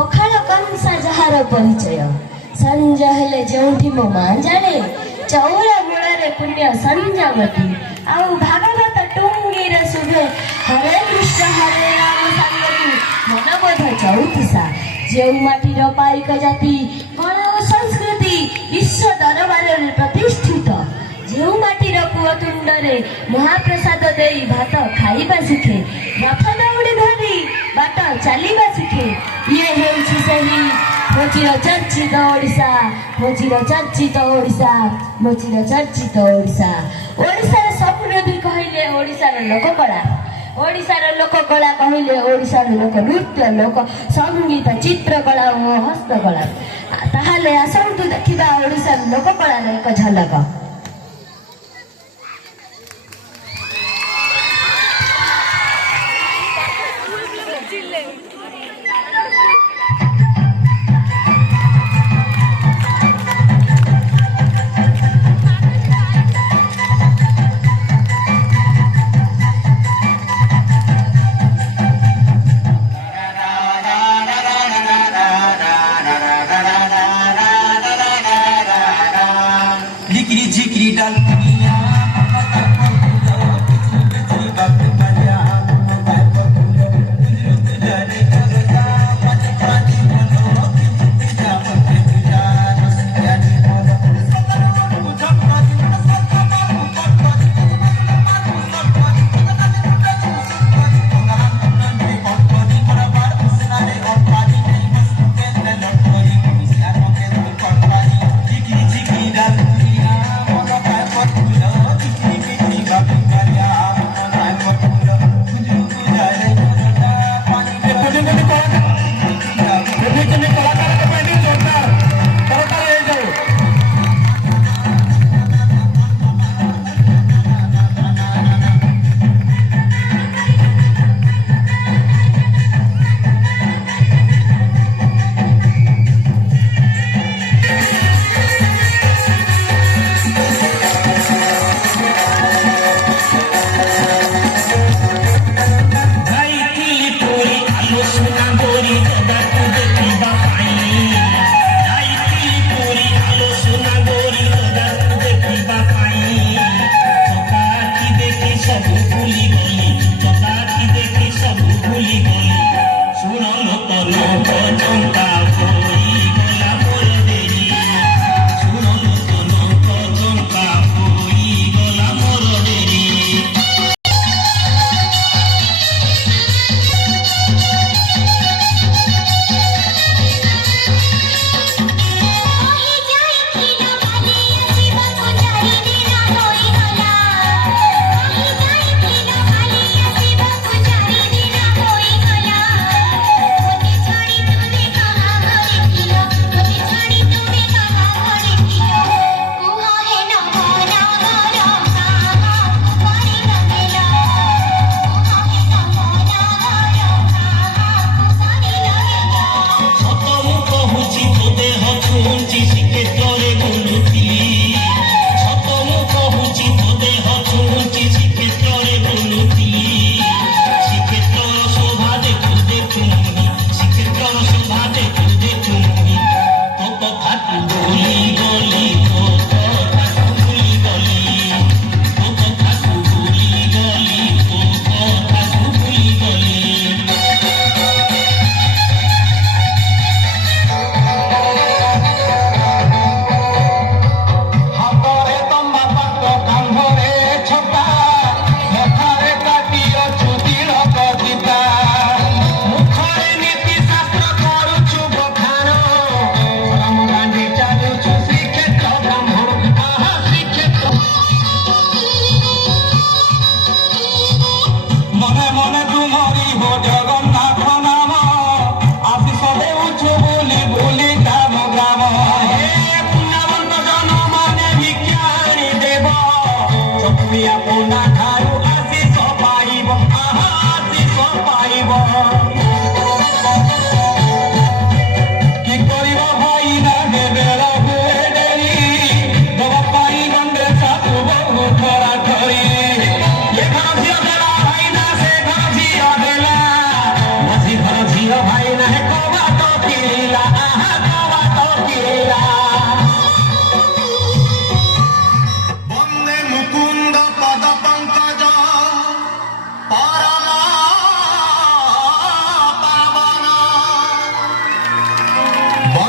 पखाल कंसा जहार परिचय संजा हेले जोठी मो मां जाने चौरा मूଳରେ पुण्य संजावती आउ भागवत टुंगीर सुधे हरे कृष्ण हरे राम संगति मनबोध चौथिसा जो माटीर पाइक जाति कला और संस्कृति विश्व दरबार प्रतिष्ठित जो माटीर पुओ तुंडरे महाप्रसाद देई भात खाइबा शिखे रथ दौड़ी धरी बाट चलिबा शिखे ये हेउछि सेही मोचिर चर्चित ओडिशा मोचिर चर्चित ओडिशा मोचिर चर्चित ओडिशा ओडिशार स्वप्न भी कहले ओडिशार लोककला ओडिशार लोककला कहले ओडिशार लोक नृत्य लोक संगीत चित्रकला और हस्तकला ताहले आसंतु देखिबा ओडिशार लोककलार एक झलक।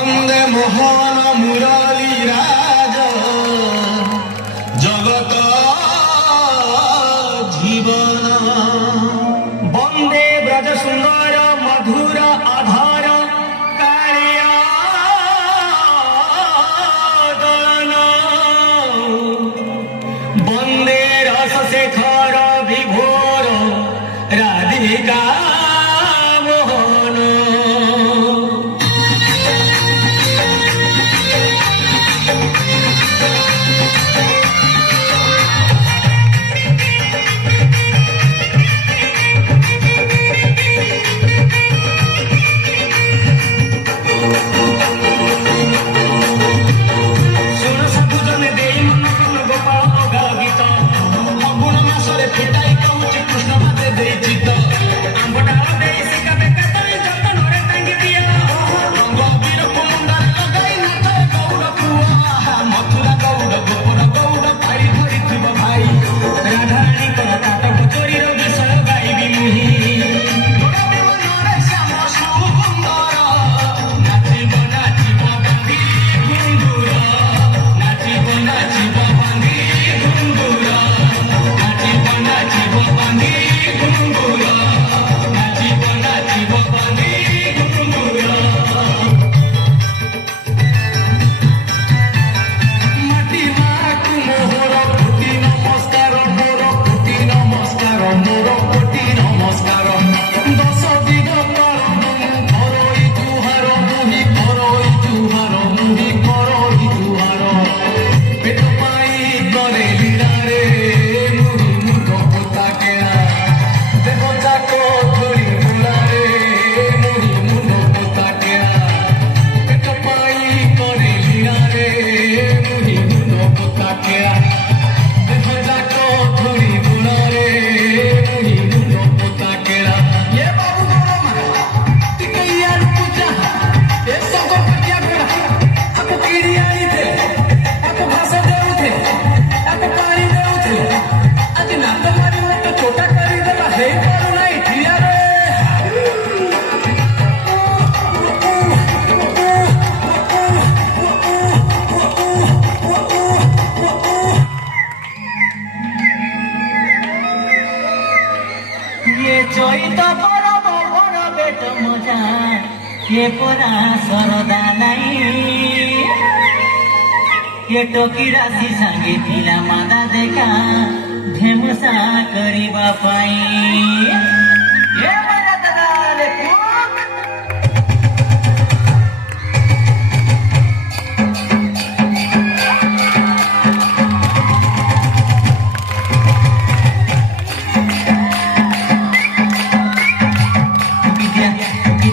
বন্দে মোহন মুরলী রাজ জগত জীবন বন্দে ব্রজ সুন্দর মধুর আধার কালিয়া দলন বন্দে রস শেখর বিভোর রাধিকা মোহন চৈত পরব বড় বেট মজা কে পরা সরদা নাই কে টকি রাশি সাঙ্গে পিলা মাদা দেখা ঢেমসা করিবা পাই এ মায়া দাদা রে পুক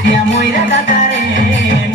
Dia moira da dare